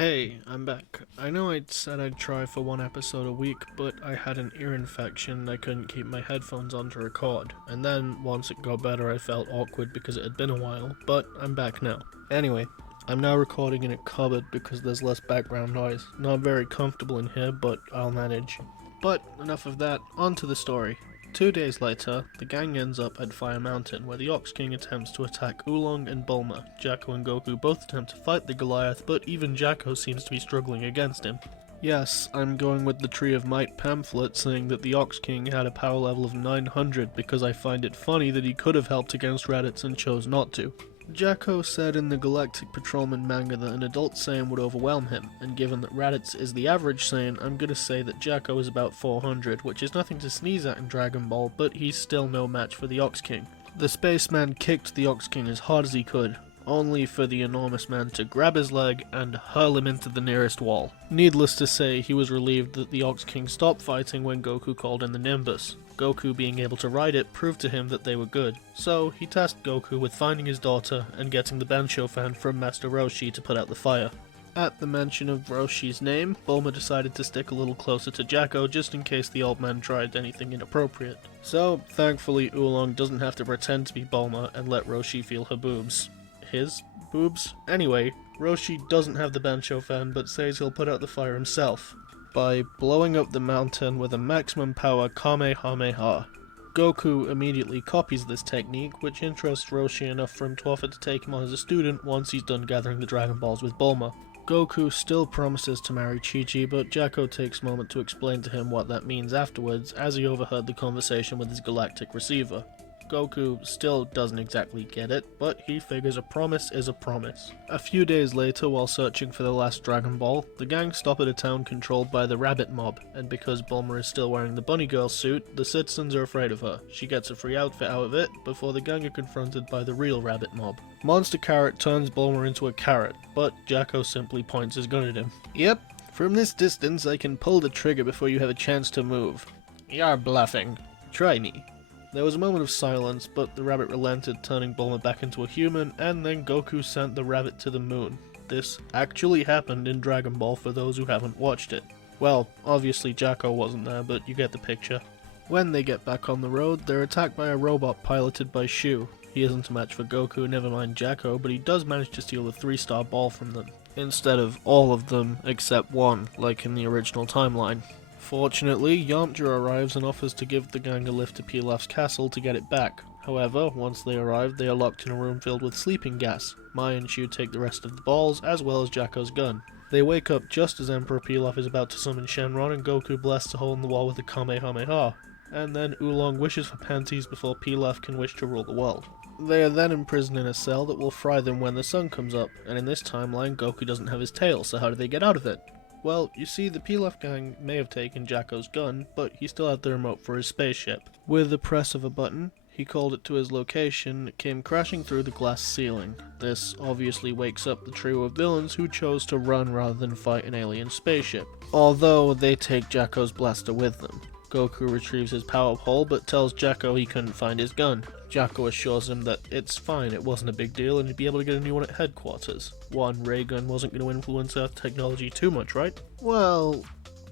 Hey, I'm back. I know I'd said I'd try for one episode a week, but I had an ear infection and I couldn't keep my headphones on to record. And then, once it got better, I felt awkward because it had been a while, but I'm back now. Anyway, I'm now recording in a cupboard because there's less background noise. Not very comfortable in here, but I'll manage. But enough of that, on to the story. 2 days later, the gang ends up at Fire Mountain, where the Ox King attempts to attack Oolong and Bulma. Jaco and Goku both attempt to fight the Goliath, but even Jaco seems to be struggling against him. Yes, I'm going with the Tree of Might pamphlet saying that the Ox King had a power level of 900 because I find it funny that he could have helped against Raditz and chose not to. Jaco said in the Galactic Patrolman manga that an adult Saiyan would overwhelm him, and given that Raditz is the average Saiyan, I'm gonna say that Jaco is about 400, which is nothing to sneeze at in Dragon Ball, but he's still no match for the Ox King. The Spaceman kicked the Ox King as hard as he could, only for the enormous man to grab his leg and hurl him into the nearest wall. Needless to say, he was relieved that the Ox King stopped fighting when Goku called in the Nimbus. Goku being able to ride it proved to him that they were good, so he tasked Goku with finding his daughter and getting the Bancho fan from Master Roshi to put out the fire. At the mention of Roshi's name, Bulma decided to stick a little closer to Jaco just in case the old man tried anything inappropriate. So, thankfully Oolong doesn't have to pretend to be Bulma and let Roshi feel her boobs. His boobs? Anyway, Roshi doesn't have the Bancho fan but says he'll put out the fire himself by blowing up the mountain with a maximum power Kamehameha. Goku immediately copies this technique, which interests Roshi enough for him to offer to take him on as a student once he's done gathering the Dragon Balls with Bulma. Goku still promises to marry Chi-Chi, but Jaco takes a moment to explain to him what that means afterwards, as he overheard the conversation with his galactic receiver. Goku still doesn't exactly get it, but he figures a promise is a promise. A few days later, while searching for the last Dragon Ball, the gang stop at a town controlled by the Rabbit Mob, and because Bulma is still wearing the Bunny Girl suit, the citizens are afraid of her. She gets a free outfit out of it, before the gang are confronted by the real Rabbit Mob. Monster Carrot turns Bulma into a carrot, but Jaco simply points his gun at him. Yep, from this distance I can pull the trigger before you have a chance to move. You're bluffing. Try me. There was a moment of silence, but the rabbit relented, turning Bulma back into a human, and then Goku sent the rabbit to the moon. This actually happened in Dragon Ball for those who haven't watched it. Well, obviously Jaco wasn't there, but you get the picture. When they get back on the road, they're attacked by a robot piloted by Shu. He isn't a match for Goku, never mind Jaco, but he does manage to steal the 3-star ball from them, instead of all of them except one, like in the original timeline. Fortunately, Yamcha arrives and offers to give the gang a lift to Pilaf's castle to get it back. However, once they arrive, they are locked in a room filled with sleeping gas. Mai and Shu take the rest of the balls, as well as Jaco's gun. They wake up just as Emperor Pilaf is about to summon Shenron, and Goku blasts a hole in the wall with a Kamehameha. And then Oolong wishes for panties before Pilaf can wish to rule the world. They are then imprisoned in a cell that will fry them when the sun comes up, and in this timeline Goku doesn't have his tail, so how do they get out of it? Well, you see, the Pilaf gang may have taken Jaco's gun, but he still had the remote for his spaceship. With the press of a button, he called it to his location, it came crashing through the glass ceiling. This obviously wakes up the trio of villains who chose to run rather than fight an alien spaceship, although they take Jaco's blaster with them. Goku retrieves his power pole, but tells Jaco he couldn't find his gun. Jaco assures him that it's fine, it wasn't a big deal, and he'd be able to get a new one at headquarters. One ray gun wasn't going to influence Earth technology too much, right? Well,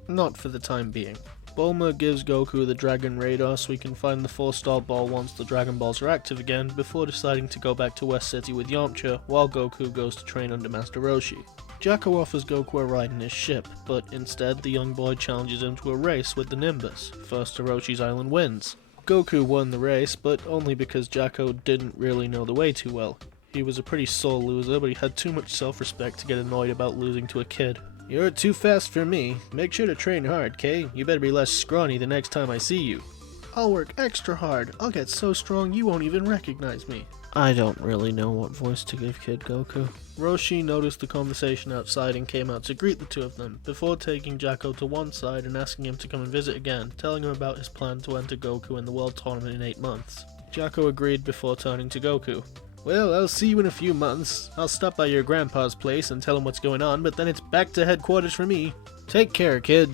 not for the time being. Bulma gives Goku the Dragon Radar so he can find the 4-star ball once the Dragon Balls are active again, before deciding to go back to West City with Yamcha, while Goku goes to train under Master Roshi. Jaco offers Goku a ride in his ship, but instead the young boy challenges him to a race with the Nimbus. First to Roshi's island wins. Goku won the race, but only because Jaco didn't really know the way too well. He was a pretty sore loser, but he had too much self-respect to get annoyed about losing to a kid. You're too fast for me. Make sure to train hard, Kay. You better be less scrawny the next time I see you. I'll work extra hard. I'll get so strong you won't even recognize me. I don't really know what voice to give Kid Goku. Roshi noticed the conversation outside and came out to greet the two of them, before taking Jaco to one side and asking him to come and visit again, telling him about his plan to enter Goku in the World Tournament in 8 months. Jaco agreed before turning to Goku. Well, I'll see you in a few months. I'll stop by your grandpa's place and tell him what's going on, but then it's back to headquarters for me. Take care, kid.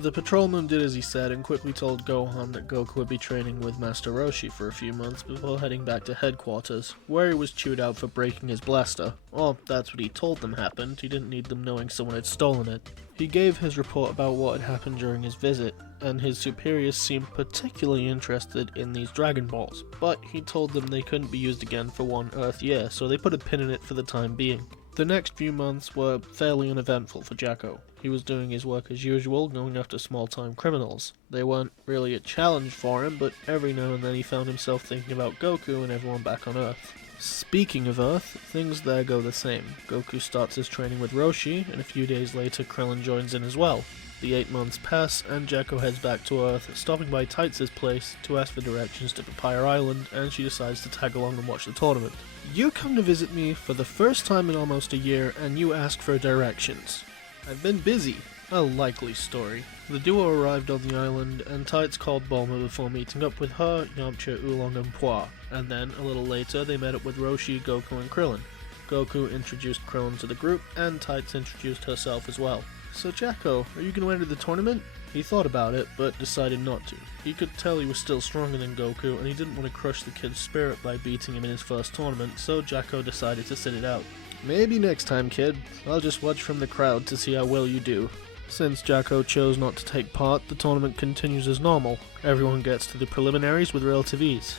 The patrolman did as he said and quickly told Gohan that Goku would be training with Master Roshi for a few months before heading back to headquarters, where he was chewed out for breaking his blaster. Well, that's what he told them happened, he didn't need them knowing someone had stolen it. He gave his report about what had happened during his visit, and his superiors seemed particularly interested in these Dragon Balls, but he told them they couldn't be used again for 1 Earth year, so they put a pin in it for the time being. The next few months were fairly uneventful for Jaco. He was doing his work as usual, going after small-time criminals. They weren't really a challenge for him, but every now and then he found himself thinking about Goku and everyone back on Earth. Speaking of Earth, things there go the same. Goku starts his training with Roshi, and a few days later Krillin joins in as well. The 8 months pass, and Jaco heads back to Earth, stopping by Tights' place to ask for directions to Papaya Island, and she decides to tag along and watch the tournament. You come to visit me for the first time in almost a year, and you ask for directions. I've been busy. A likely story. The duo arrived on the island, and Tights called Bulma before meeting up with her, Yamcha, Oolong, and Pua. And then, a little later, they met up with Roshi, Goku, and Krillin. Goku introduced Krillin to the group, and Tights introduced herself as well. So Jaco, are you going to enter the tournament? He thought about it, but decided not to. He could tell he was still stronger than Goku, and he didn't want to crush the kid's spirit by beating him in his first tournament, so Jaco decided to sit it out. Maybe next time, kid. I'll just watch from the crowd to see how well you do. Since Jaco chose not to take part, the tournament continues as normal. Everyone gets to the preliminaries with relative ease.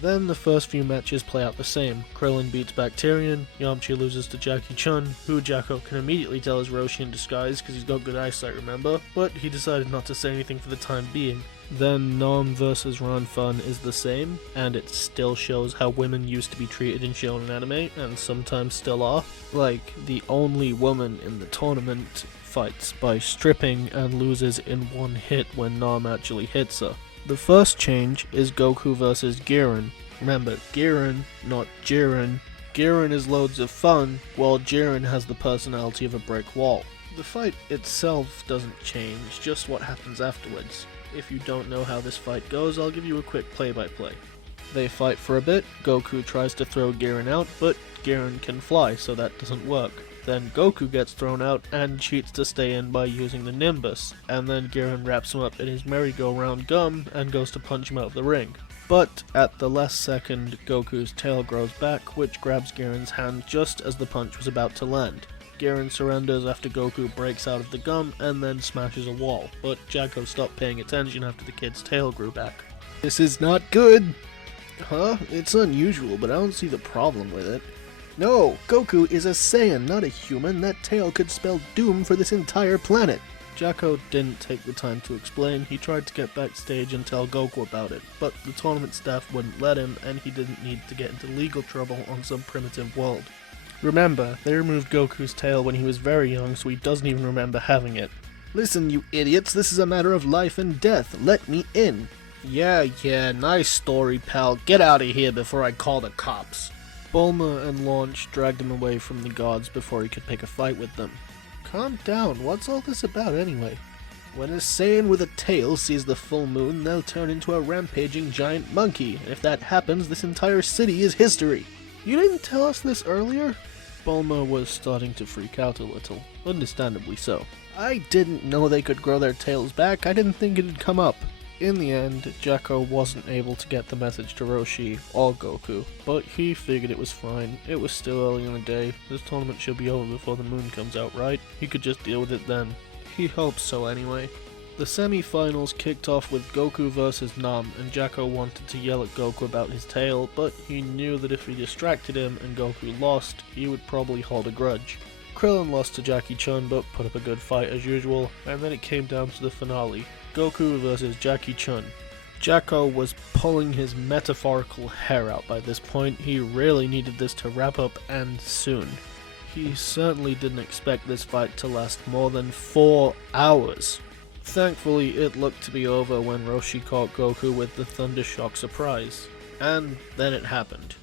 Then the first few matches play out the same. Krillin beats Bacterian, Yamcha loses to Jackie Chun, who Jaco can immediately tell is Roshi in disguise because he's got good eyesight, remember? But he decided not to say anything for the time being. Then Nam vs Ran Fun is the same, and it still shows how women used to be treated in shonen anime, and sometimes still are. Like, the only woman in the tournament fights by stripping and loses in one hit when Nam actually hits her. The first change is Goku vs Giran. Remember, Giran, not Jiren. Giran is loads of fun, while Jiren has the personality of a brick wall. The fight itself doesn't change, just what happens afterwards. If you don't know how this fight goes, I'll give you a quick play-by-play. They fight for a bit, Goku tries to throw Giran out, but Giran can fly, so that doesn't work. Then Goku gets thrown out and cheats to stay in by using the Nimbus, and then Giran wraps him up in his merry-go-round gum and goes to punch him out of the ring. But at the last second, Goku's tail grows back, which grabs Giran's hand just as the punch was about to land. Giran surrenders after Goku breaks out of the gum and then smashes a wall, but Jaco stopped paying attention after the kid's tail grew back. This is not good! Huh? It's unusual, but I don't see the problem with it. No, Goku is a Saiyan, not a human. That tail could spell doom for this entire planet. Jaco didn't take the time to explain. He tried to get backstage and tell Goku about it, but the tournament staff wouldn't let him, and he didn't need to get into legal trouble on some primitive world. Remember, they removed Goku's tail when he was very young, so he doesn't even remember having it. Listen, you idiots, this is a matter of life and death. Let me in. Yeah, nice story, pal. Get out of here before I call the cops. Bulma and Launch dragged him away from the gods before he could pick a fight with them. Calm down, what's all this about anyway? When a Saiyan with a tail sees the full moon, they'll turn into a rampaging giant monkey, and if that happens, this entire city is history. You didn't tell us this earlier? Bulma was starting to freak out a little, understandably so. I didn't know they could grow their tails back, I didn't think it'd come up. In the end, Jaco wasn't able to get the message to Roshi or Goku, but he figured it was fine. It was still early in the day. This tournament should be over before the moon comes out, right? He could just deal with it then. He hopes so anyway. The semi-finals kicked off with Goku vs Nam, and Jaco wanted to yell at Goku about his tail, but he knew that if he distracted him and Goku lost, he would probably hold a grudge. Krillin lost to Jackie Chun but put up a good fight as usual, and then it came down to the finale. Goku vs Jackie Chun. Jaco was pulling his metaphorical hair out by this point. He really needed this to wrap up and soon. He certainly didn't expect this fight to last more than 4 hours. Thankfully, it looked to be over when Roshi caught Goku with the Thunder Shock surprise. And then it happened.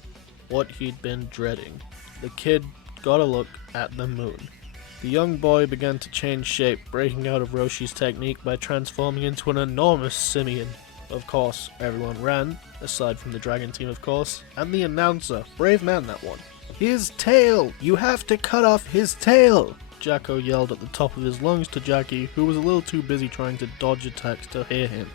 What he'd been dreading. The kid got a look at the moon. The young boy began to change shape, breaking out of Roshi's technique by transforming into an enormous simian. Of course, everyone ran, aside from the Dragon team of course, and the announcer, brave man that one. His tail! You have to cut off his tail! Jaco yelled at the top of his lungs to Jackie, who was a little too busy trying to dodge attacks to hear him.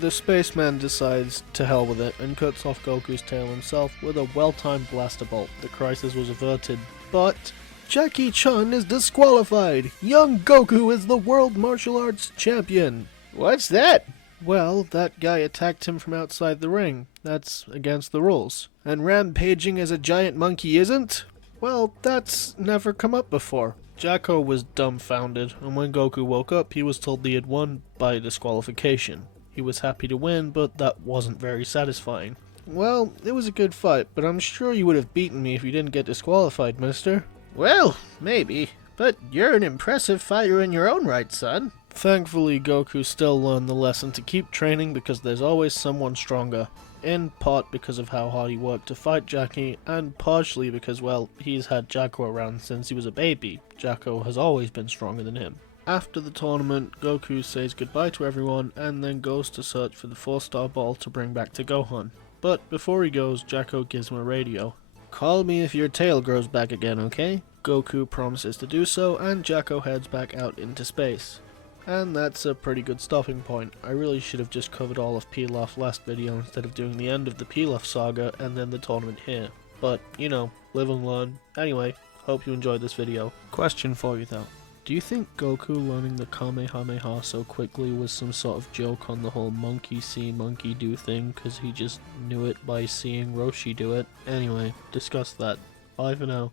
The spaceman decides to hell with it and cuts off Goku's tail himself with a well-timed blaster bolt. The crisis was averted, but Jackie Chun is disqualified! Young Goku is the World Martial Arts Champion! What's that? Well, that guy attacked him from outside the ring. That's against the rules. And rampaging as a giant monkey isn't? Well, that's never come up before. Jaco was dumbfounded, and when Goku woke up, he was told he had won by disqualification. He was happy to win, but that wasn't very satisfying. Well, it was a good fight, but I'm sure you would have beaten me if you didn't get disqualified, mister. Well, maybe, but you're an impressive fighter in your own right, son. Thankfully, Goku still learned the lesson to keep training because there's always someone stronger. In part because of how hard he worked to fight Jackie, and partially because, well, he's had Jaco around since he was a baby. Jaco has always been stronger than him. After the tournament, Goku says goodbye to everyone and then goes to search for the 4-star ball to bring back to Gohan. But before he goes, Jaco gives him a radio. "Call me if your tail grows back again, okay?" Goku promises to do so, and Jaco heads back out into space. And that's a pretty good stopping point. I really should have just covered all of Pilaf last video instead of doing the end of the Pilaf saga and then the tournament here. But, you know, live and learn. Anyway, hope you enjoyed this video. Question for you though. Do you think Goku learning the Kamehameha so quickly was some sort of joke on the whole monkey see, monkey do thing because he just knew it by seeing Roshi do it? Anyway, discuss that. Bye for now.